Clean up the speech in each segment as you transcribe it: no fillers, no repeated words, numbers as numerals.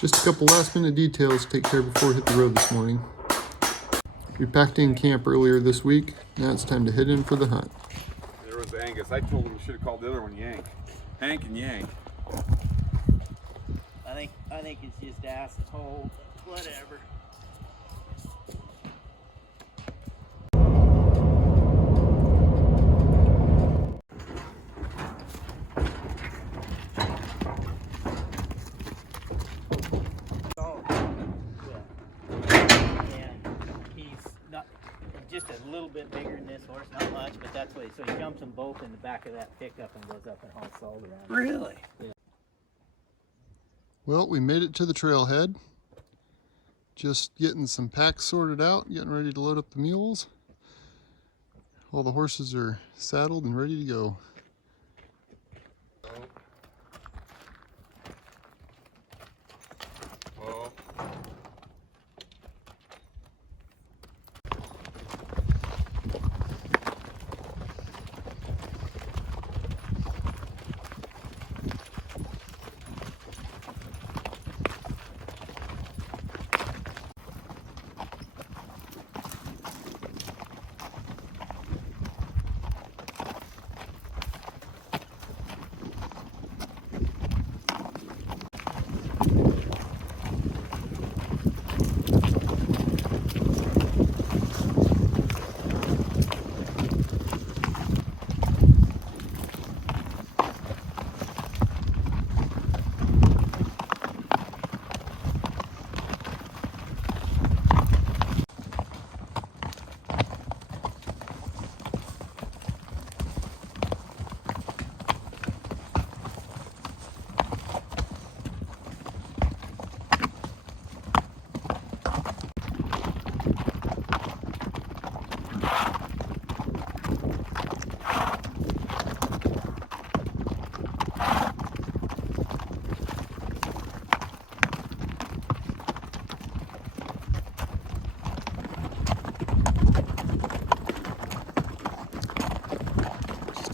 Just a couple last minute details to take care of before we hit the road this morning. We packed in camp earlier this week. Now it's time to head in for the hunt. There was Angus. I told him we should have called the other one Yank. Hank and Yank. I think it's just asshole, whatever. Just a little bit bigger than this horse, not much, but that's what so he jumps them both in the back of that pickup and goes up and hauls salt around. Really? Yeah. Well, we made it to the trailhead. Just getting some packs sorted out, getting ready to load up the mules. All the horses are saddled and ready to go.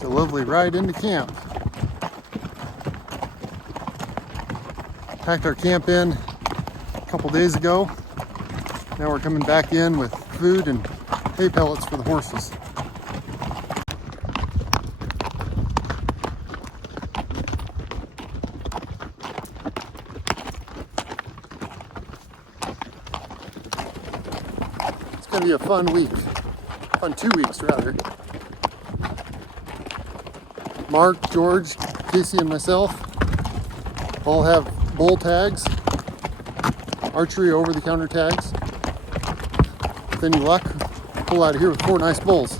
A lovely ride into camp. Packed our camp in a couple days ago. Now we're coming back in with food and hay pellets for the horses. It's going to be a fun week. Fun 2 weeks rather. Mark, George, Casey, and myself all have bull tags, archery over-the-counter tags. With any luck, pull out of here with 4 nice bulls.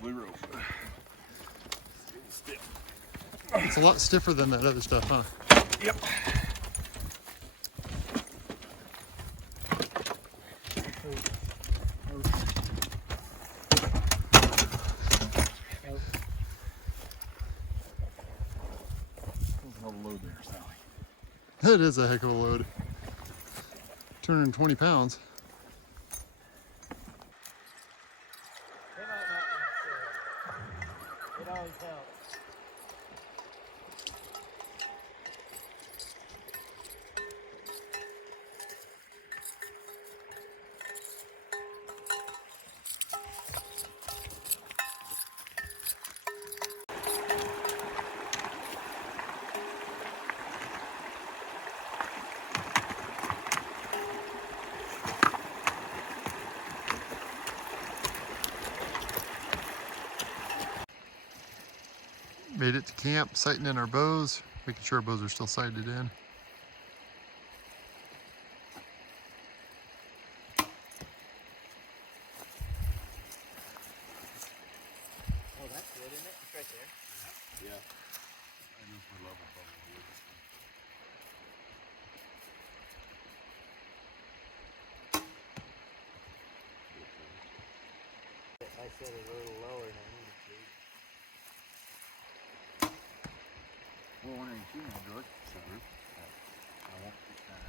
Blue rope. It's a lot stiffer than that other stuff, huh? Yep. Load there, Sally. That is a heck of a load. 220 pounds. It always helps. Made it to camp, sighting in our bows, making sure our bows are still sighted in. Oh, that's good, isn't it? set it a little lower than I needed to. Well, when you shoot in George, I won't keep that.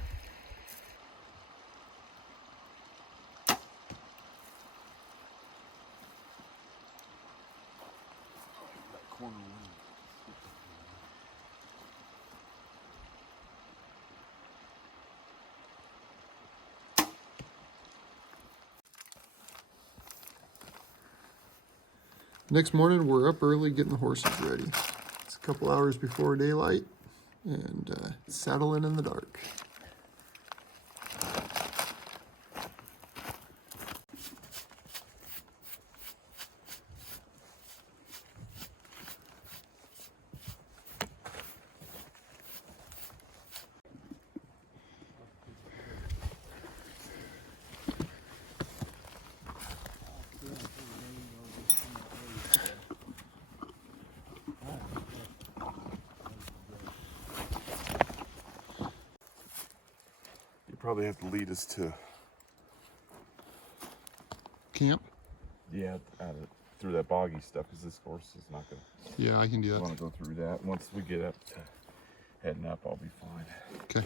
That corner one. Next morning, we're up early getting the horses ready. It's a couple hours before daylight, and saddling in the dark. You probably have to lead us to Camp? through that boggy stuff because this horse is not gonna. Yeah, I can do I that. want to go through that. Once we get up to heading up, I'll be fine. Okay.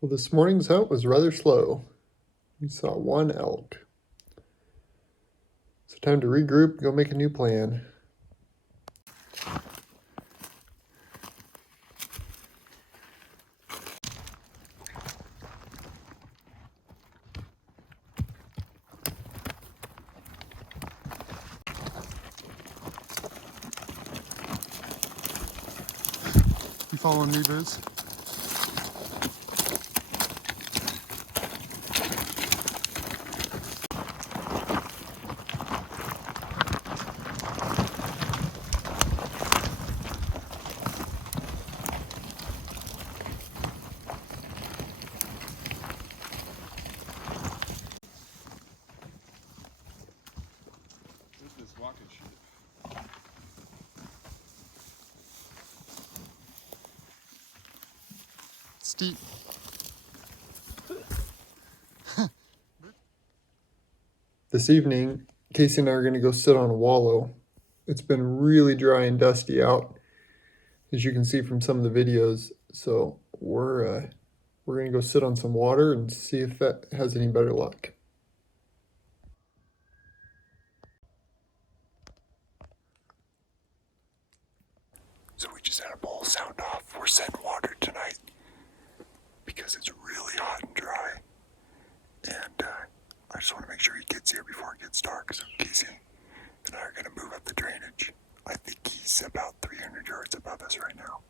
Well, this morning's hunt was rather slow. We saw one elk. So time to regroup and go make a new plan. You following me, Biz? This walking shit. Steep. This evening, Casey and I are going to go sit on a wallow. It's been really dry and dusty out, as you can see from some of the videos. So we're going to go sit on some water and see if that has any better luck. So we just had a bowl sound off. We're setting water tonight because it's really hot and dry. And I just want to make sure he gets here before it gets dark. So Casey and I are going to move up the drainage. I think he's about 300 yards above us right now.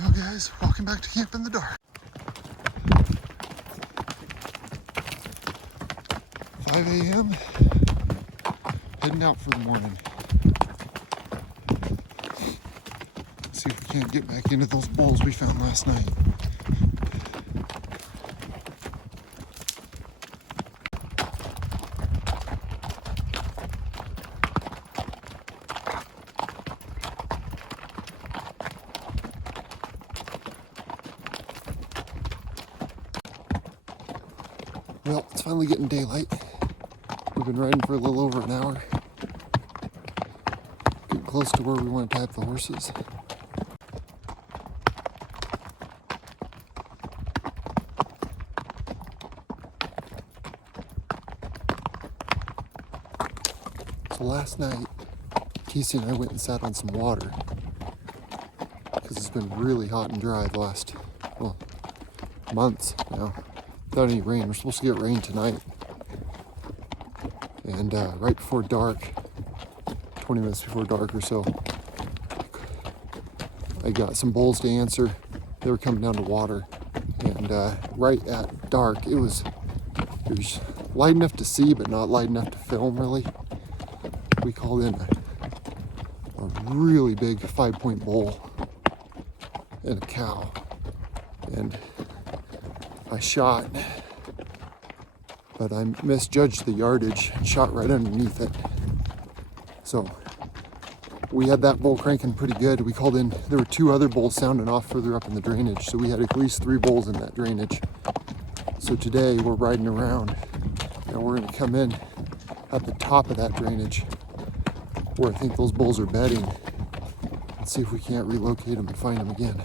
Well, guys, walking back to camp in the dark. 5 a.m. Heading out for the morning. See if we can't get back into those bowls we found last night. Well, it's finally getting daylight. We've been riding for a little over an hour. Getting close to where we want to tie up the horses. So last night, Casey and I went and sat on some water because it's been really hot and dry the last, well, months now. Without any rain. We're supposed to get rain tonight. And right before dark, 20 minutes before dark or so, I got some bulls to answer. They were coming down to water. And right at dark, it was light enough to see, but not light enough to film really. We called in a really big 5-point bull and a cow. And I shot, but I misjudged the yardage and shot right underneath it. So we had that bull cranking pretty good. We called in, there were 2 other bulls sounding off further up in the drainage. So we had at least 3 bulls in that drainage. So today we're riding around and we're gonna come in at the top of that drainage where I think those bulls are bedding and see if we can't relocate them and find them again.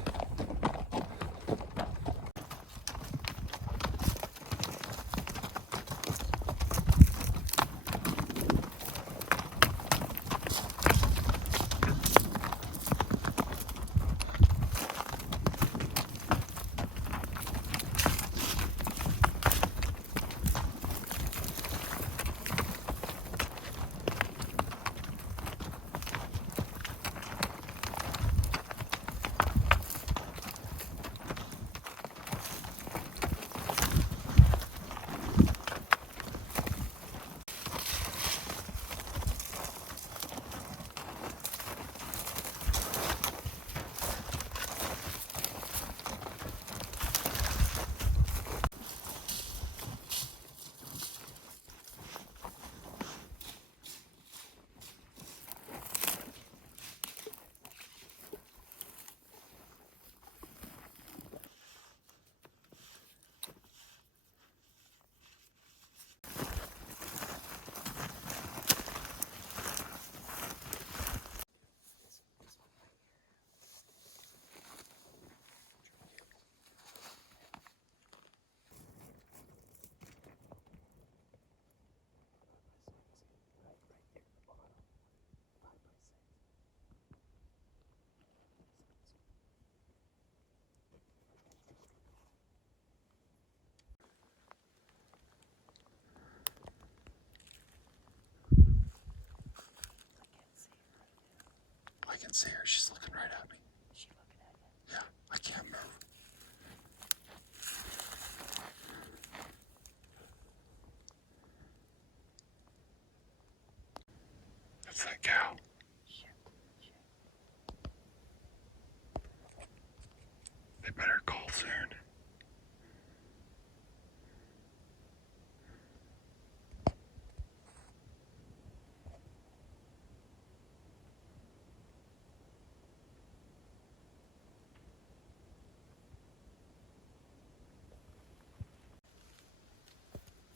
can't see her. She's looking right at me. Is she looking at you? Yeah, I can't move. That's that cow. Shit. They better call soon.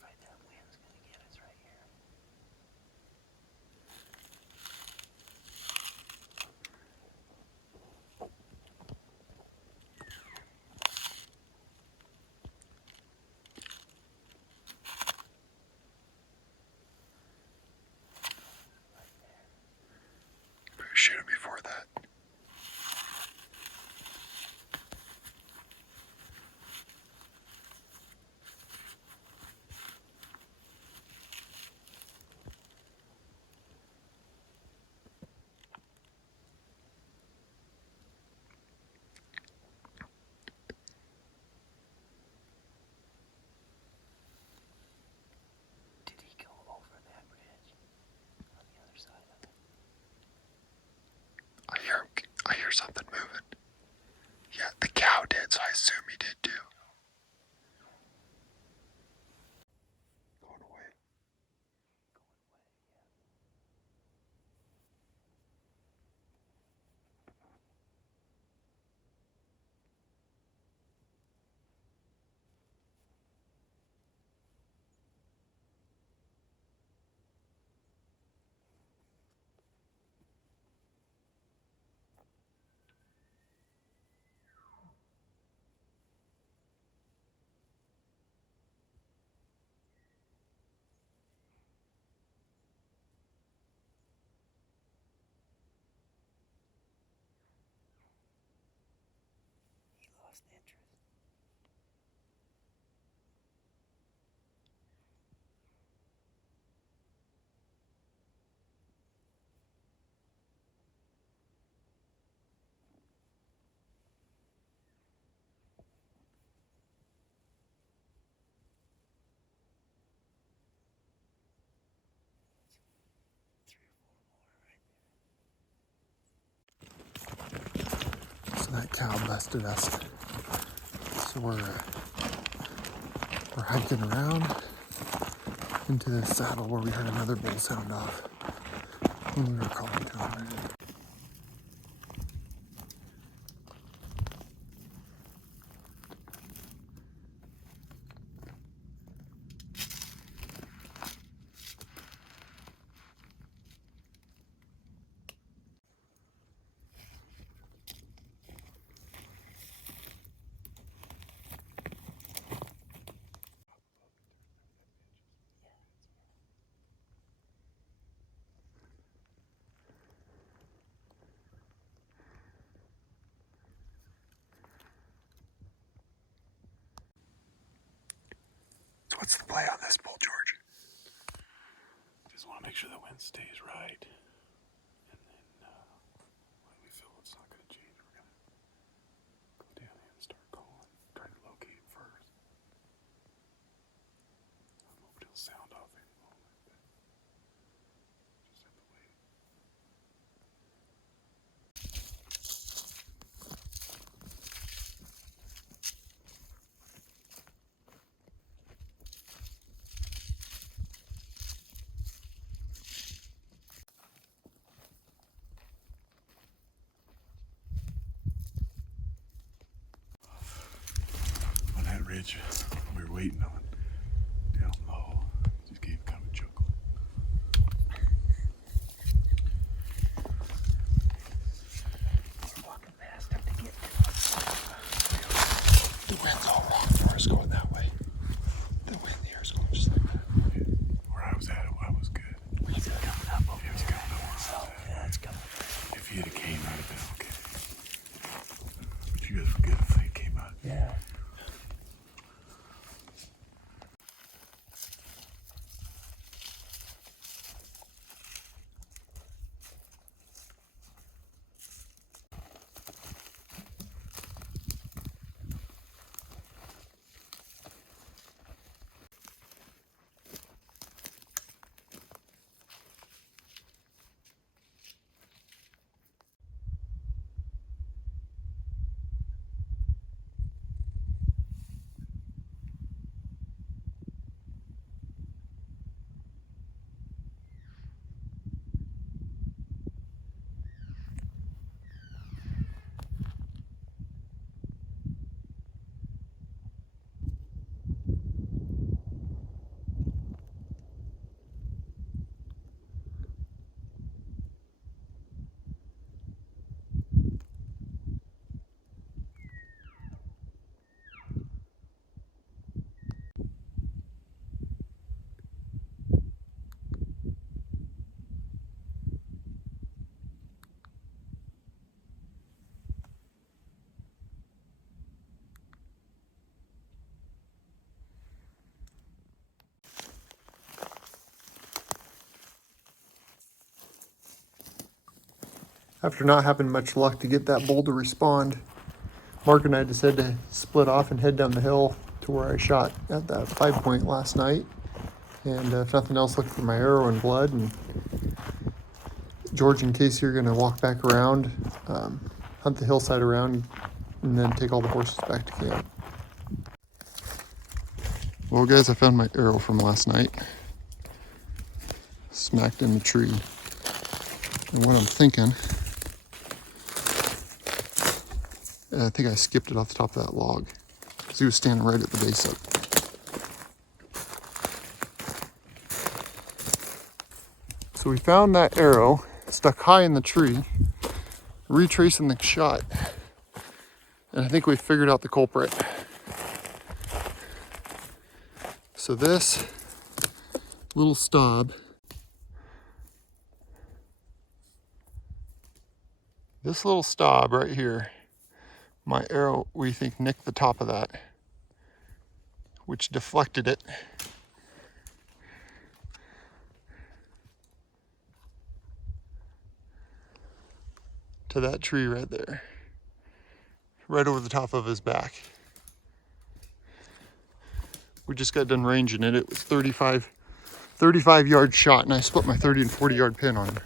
Right, that wind's gonna get us right here. Better shoot him before that. Did he go over that bridge on the other side of it? I hear something moving. Yeah, the cow did, so I assume he did too. Going away. He lost interest. So that cow busted us. So we're hiking around into the saddle where we heard another bull sound off when we were calling to him. So what's the play on this bull, George? Just want to make sure the wind stays right. And then when we feel it's not going to change, we're going to go down here and start calling. Try to locate him first. I don't know if it'll sound off any moment, but just have to wait. On that ridge we were waiting on, down low, just gave kind of a chuckle. We're walking fast up to get The wind's all wrong for us going that way. The wind here is going just like that. Where I was at, I was good. He's coming up over He was here. coming up where I was So, at. yeah, it's coming. If he had came, I'd have been okay. But you guys were good if they came out. Yeah. After not having much luck to get that bull to respond, Mark and I decided to split off and head down the hill to where I shot at that 5-point last night. And if nothing else, look for my arrow and blood. And George and Casey are going to walk back around, hunt the hillside around, and then take all the horses back to camp. Well, guys, I found my arrow from last night. Smacked in the tree. And what I'm thinking, I think I skipped it off the top of that log because he was standing right at the base of it. So we found that arrow stuck high in the tree, retracing the shot, and I think we figured out the culprit. So this little stub, right here, my arrow, we think, nicked the top of that, which deflected it. To that tree right there, right over the top of his back. We just got done ranging it. It was 35 yard shot, and I split my 30 and 40 yard pin on him.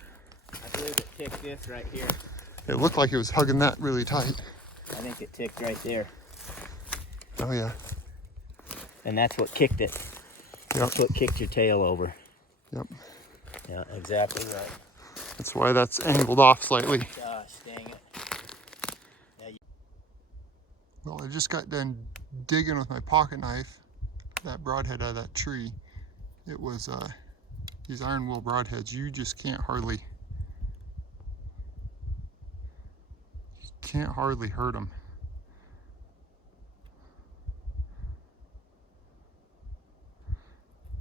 I believe it ticked this right here. It looked like it was hugging that really tight. I think it ticked right there. Oh yeah. And that's what kicked it. Yep. That's what kicked your tail over. Yep. Yeah, exactly right. That's why that's angled off slightly. Gosh, dang it. Yeah, Well, I just got done digging with my pocket knife that broadhead out of that tree. It was these iron wool broadheads. You just can't hardly hurt them.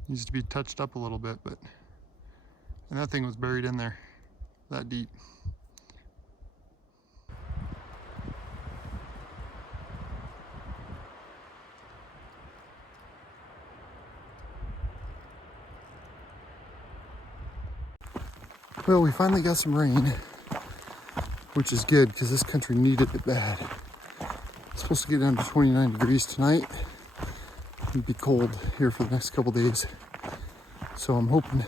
Needs to be touched up a little bit, and that thing was buried in there that deep. Well, we finally got some rain, which is good because this country needed it bad. It's supposed to get down to 29 degrees tonight. It'll be cold here for the next couple days. So I'm hoping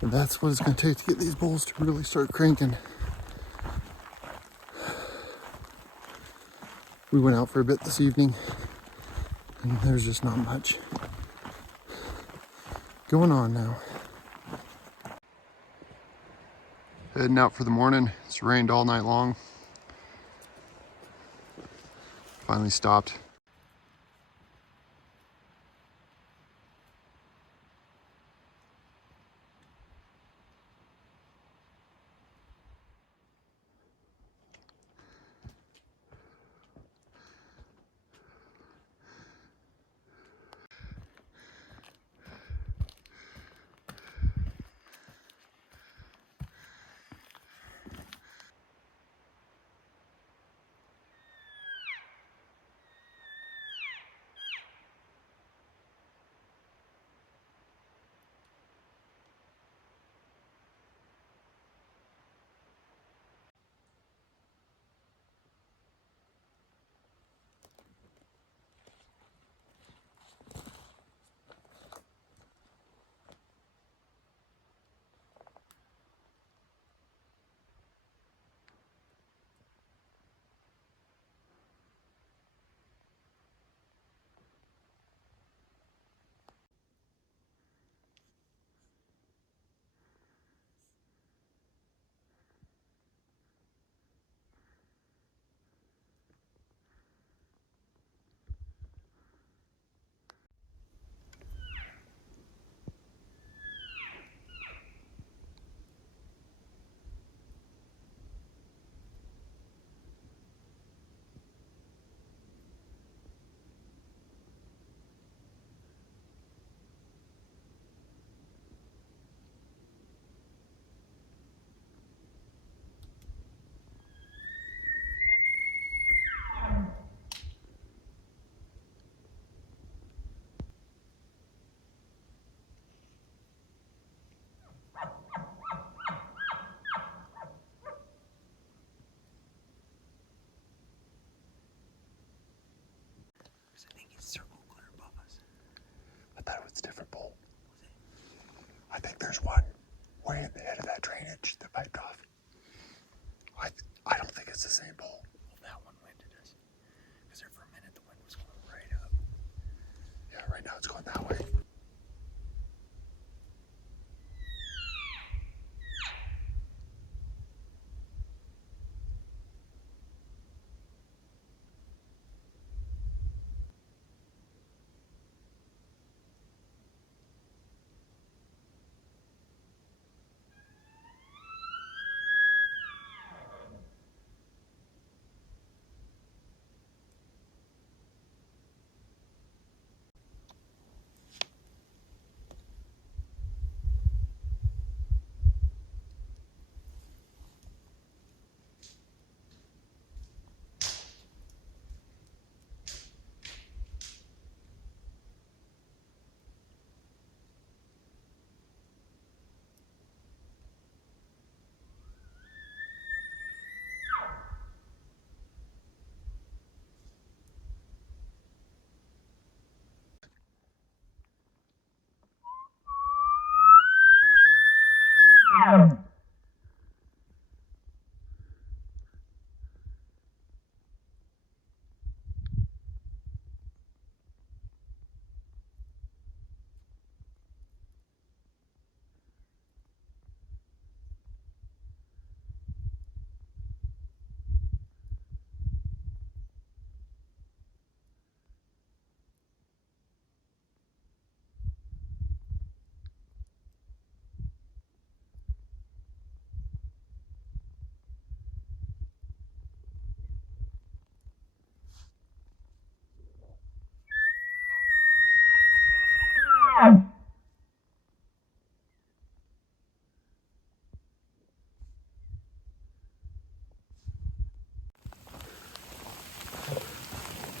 that that's what it's going to take to get these bulls to really start cranking. We went out for a bit this evening, and there's just not much going on now. Heading out for the morning. It's rained all night long. Finally stopped. it's a different bull. I think there's one way in the head of that drainage that piped off. I don't think it's the same bull. Well, that one winded us. Because there for a minute the wind was going right up. Yeah, right now it's going that way.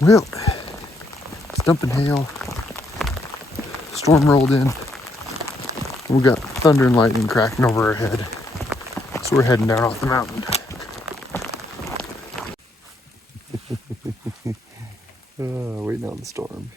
Well, it's dumping hail. Storm rolled in. We got thunder and lightning cracking over our head. So we're heading down off the mountain. Waiting on the storm.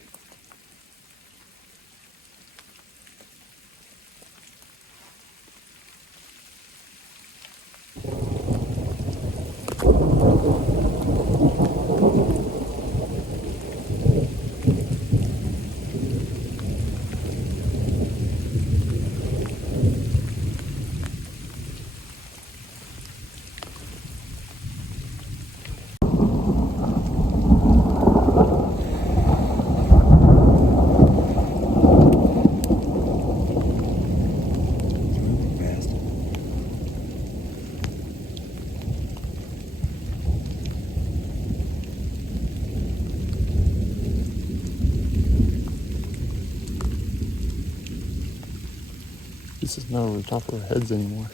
This is not over the top of our heads anymore.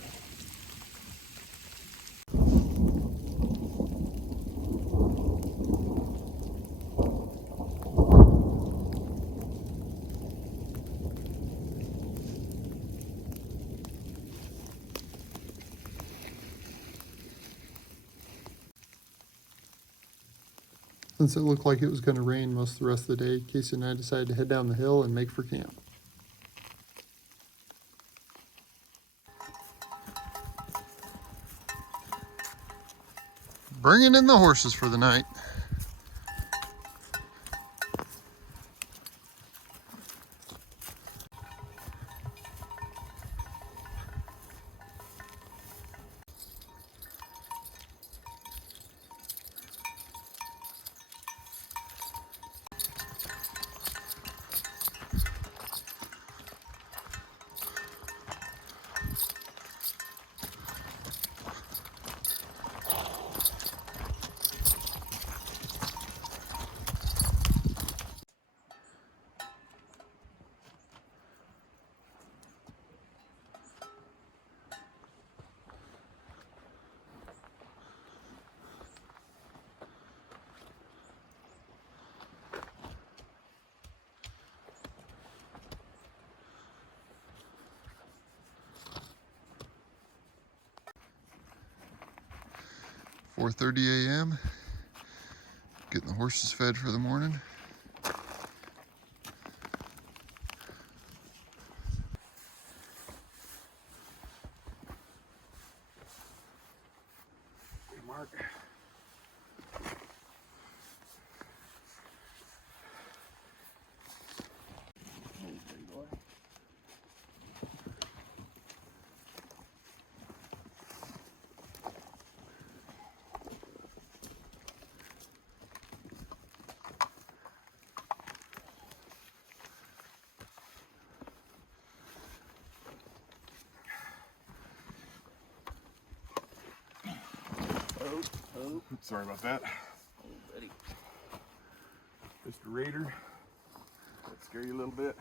Since it looked like it was going to rain most of the rest of the day, Casey and I decided to head down the hill and make for camp. Bringing in the horses for the night. "4:30 a.m. Getting the horses fed for the morning. Mark. Oh, Sorry about that. buddy. Mr. Raider. That scare you a little bit?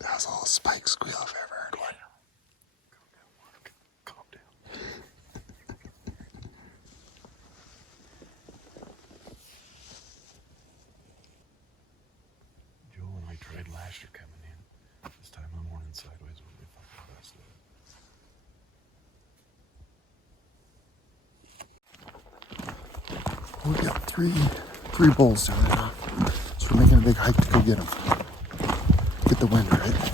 That was all a spike squeal if I ever heard one. Calm down. Joel and I tried last year coming in. This time I'm running sideways when we fucking busted it. We got three bulls down there. So we're making a big hike to go get them. Get the wind, right?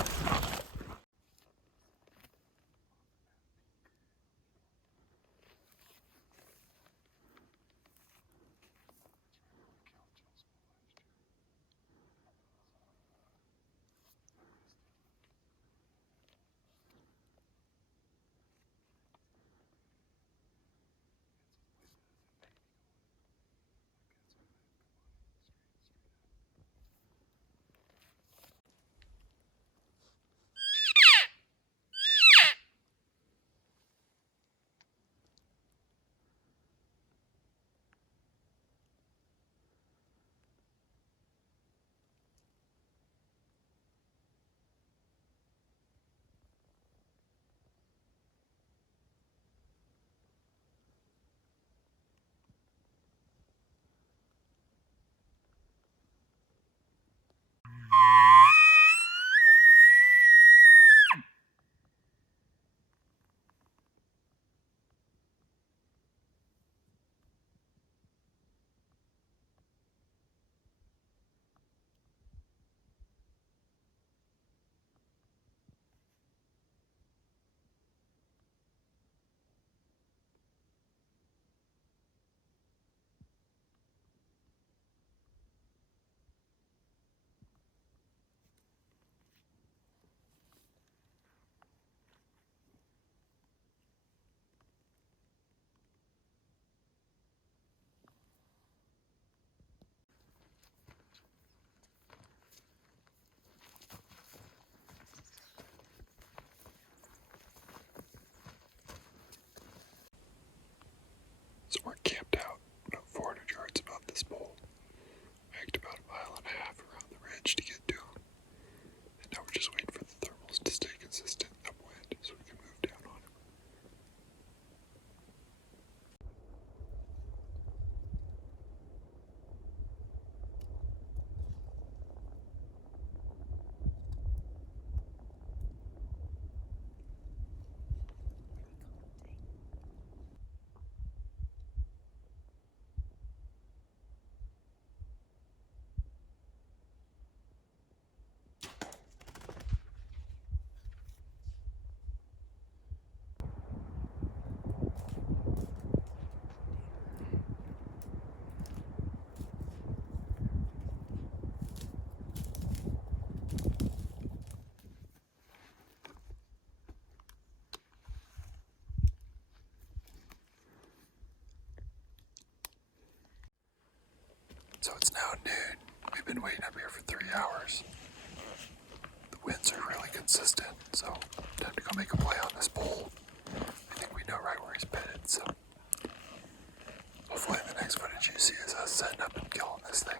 So we're camped out about 400 yards above this pole. I hiked about 1.5 miles around the ridge to get to him. And now we're just waiting for the thermals to stay consistent upwind so we can move down on him. So it's now noon. We've been waiting up here for 3 hours. The winds are really consistent, so time to go make a play on this pole. I think we know right where he's bedded, so hopefully the next footage you see is us setting up and killing this thing.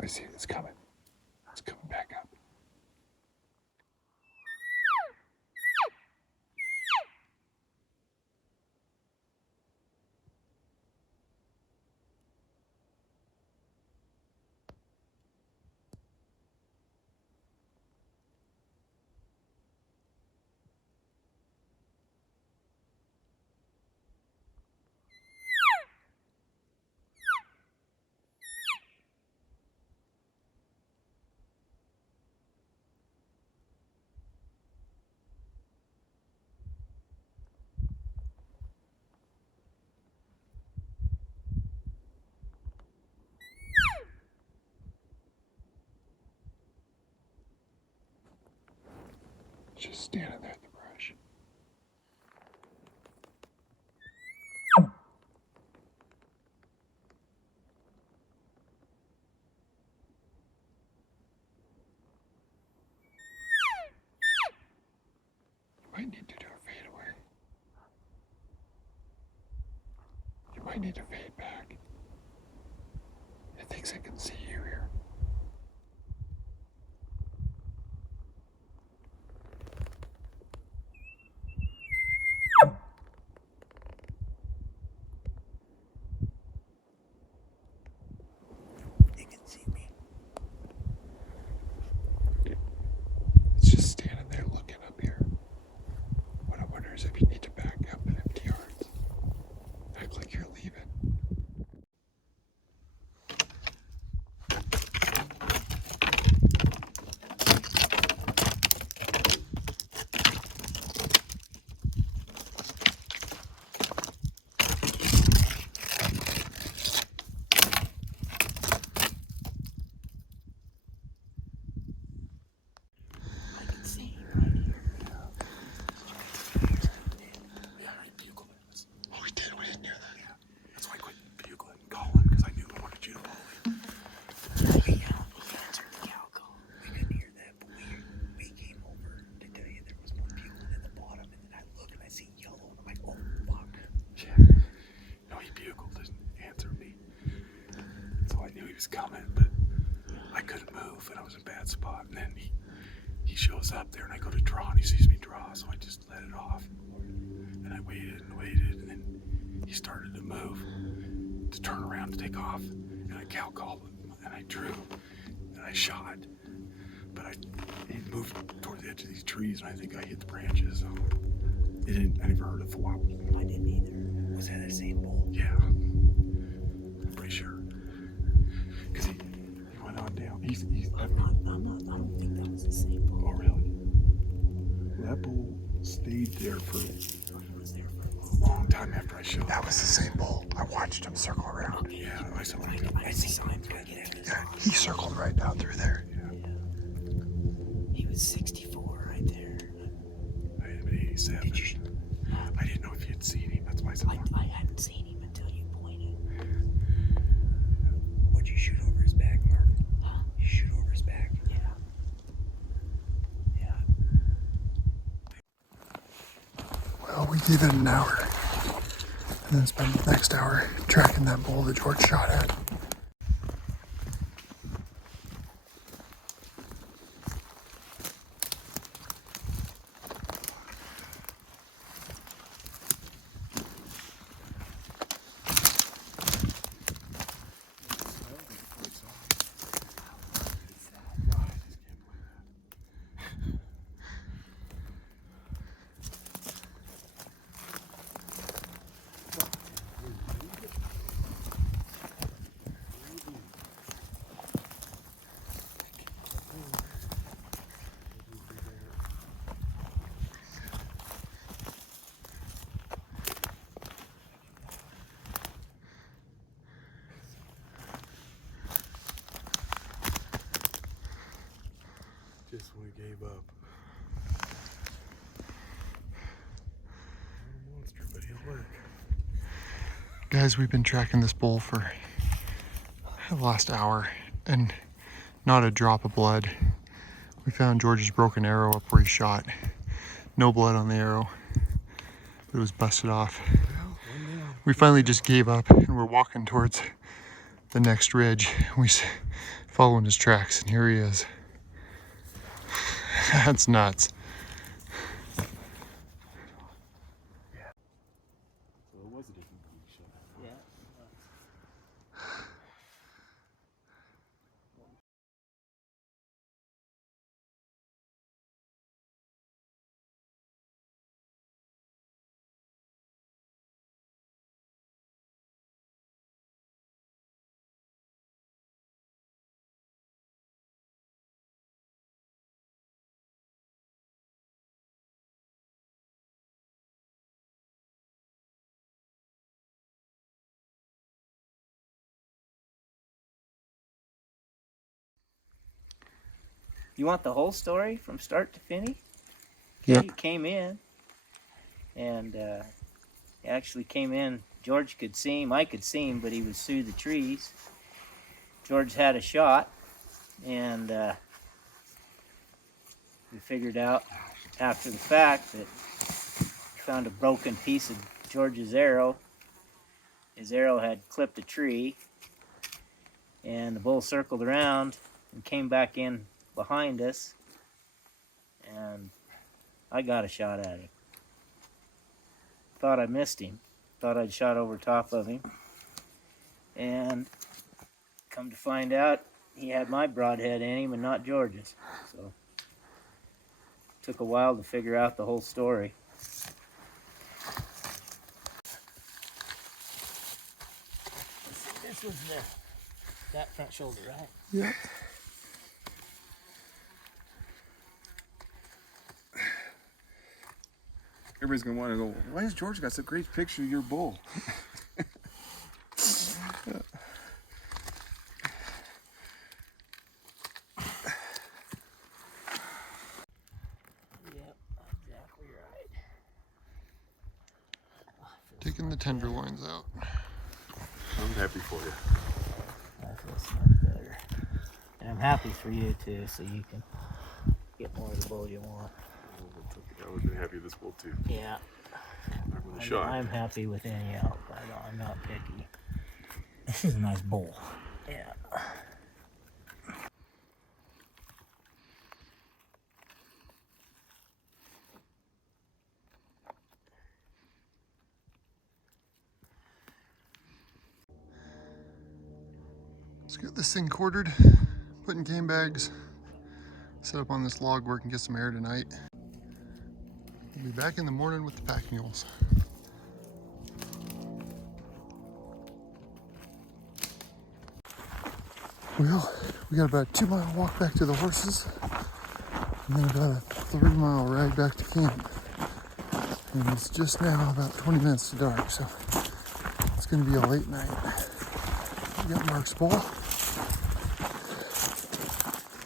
I see it's coming. It's coming back up. Just standing there in the brush. You might need to do a fade away. You might need to fade back. It thinks it can see you here. It can see me. It's just standing there looking up here. What I wonder is if you need to back up and empty yards. Act like you're leaving. Coming, but I couldn't move and I was in a bad spot, and then he shows up there and I go to draw and he sees me draw, so I just let it off. And I waited and waited, and then he started to move, to turn around to take off. And I cow called him, and I drew, and I shot. But he moved toward the edge of these trees, and I think I hit the branches. So I never heard it flop. I didn't either. Was that the same bull? Yeah. I'm pretty sure. Because he went on down. I don't think that was the same bull. Oh, really? Well, that bull stayed there for a long time after I shot. That was the same bull. I watched him circle around. Okay, Yeah, I saw him. I saw him get it. Yeah, he circled right down through there. He was 64 right there. I had him at 87. Did you? I didn't know if you had seen him. That's why I said I hadn't seen him until you pointed. What'd you shoot over his back, Mark? Huh? You shoot over his back? Yeah. Yeah. Well, we gave it an hour. And then spent the next hour tracking that bull that George shot at. just when we gave up. Not a monster, but he'll work. Guys, we've been tracking this bull for the last hour and not a drop of blood. We found George's broken arrow up where he shot. No blood on the arrow, but it was busted off. We finally just gave up and we're walking towards the next ridge. We following his tracks and here he is. That's nuts. So it was a different shot. Yeah. You want the whole story from start to finish? Yeah. He came in, and he actually came in. George could see him. I could see him, but he was through the trees. George had a shot, and we figured out after the fact that we found a broken piece of George's arrow. His arrow had clipped a tree, and the bull circled around and came back in behind us, and I got a shot at him. Thought I missed him. Thought I'd shot over top of him. And come to find out, he had my broadhead in him and not George's. So took a while to figure out the whole story. This was that front shoulder, right? Yeah. Everybody's gonna want to go, why has George got such a great picture of your bull? Yep, exactly right. Taking the tenderloins out. I'm happy for you. I feel so much better. And I'm happy for you too, so you can get more of the bull you want. I would have been happy with this bull too. Yeah. With a shot. I'm happy with any elk. I'm not picky. This is a nice bull. Yeah. Get this thing quartered, put in game bags, set up on this log where we can get some air tonight. We'll be back in the morning with the pack mules. Well, we got about a 2-mile walk back to the horses, and then about a 3-mile ride back to camp. And it's just now about 20 minutes to dark, so it's gonna be a late night. We got Mark's bull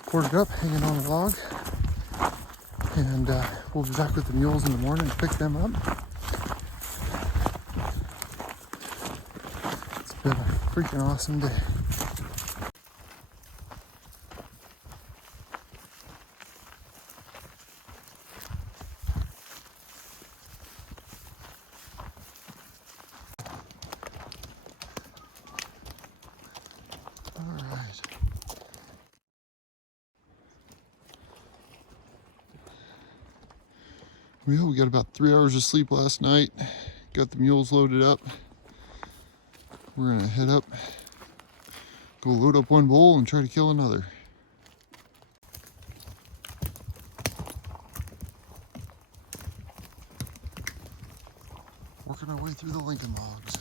quartered up, hanging on the log, and we'll be back with the mules in the morning to pick them up. It's been a freaking awesome day. All right. Well, we got about 3 hours of sleep last night. Got the mules loaded up. We're gonna head up, go load up one bull and try to kill another. Working our way through the Lincoln logs.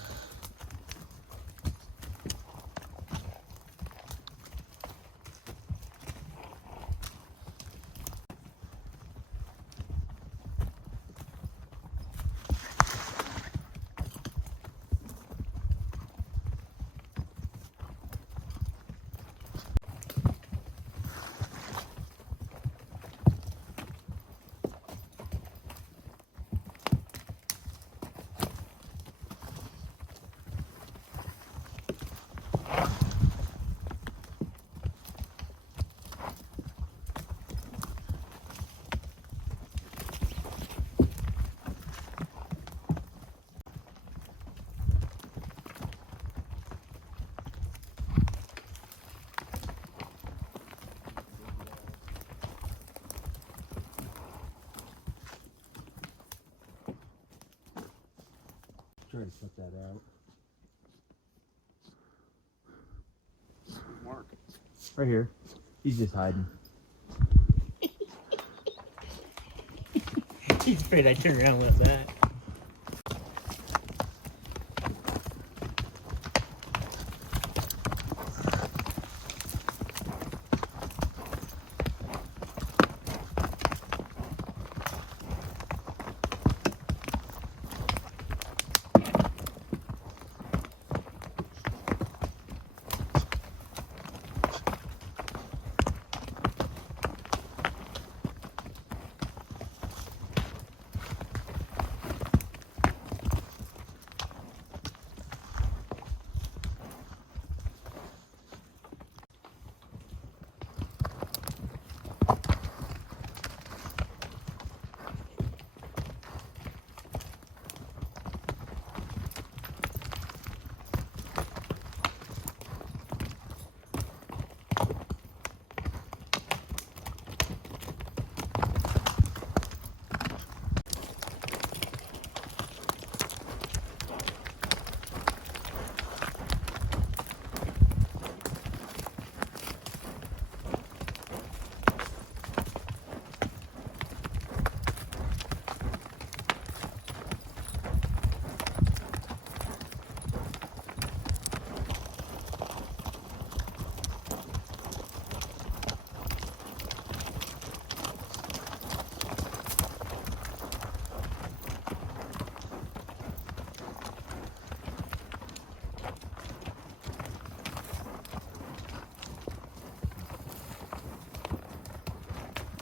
Try to put that out. Mark. Right here. He's just hiding. He's afraid I turn around and went back.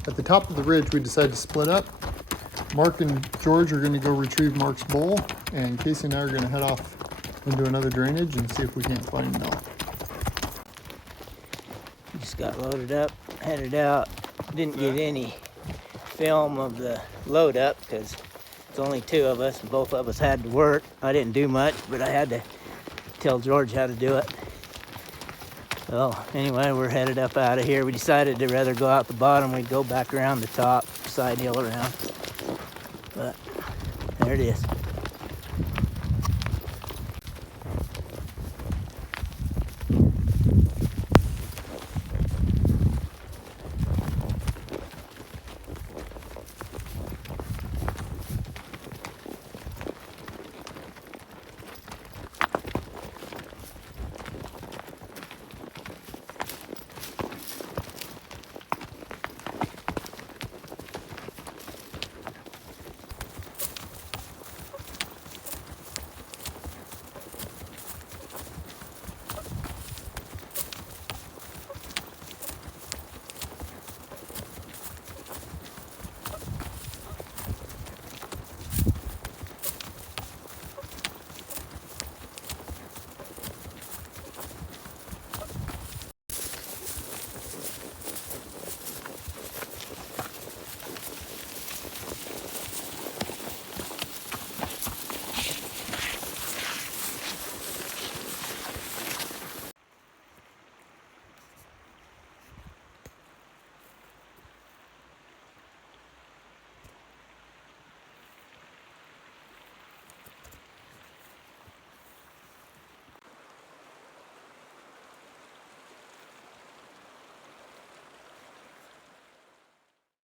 At the top of the ridge, we decided to split up. Mark and George are going to go retrieve Mark's bull, and Casey and I are going to head off into another drainage and see if we can't find milk. Just got loaded up, headed out. Didn't get any film of the load up because it's only two of us and both of us had to work. I didn't do much, but I had to tell George how to do it. Well, anyway, we're headed up out of here. We decided to rather go out the bottom. We'd go back around the top, side hill around. But there it is.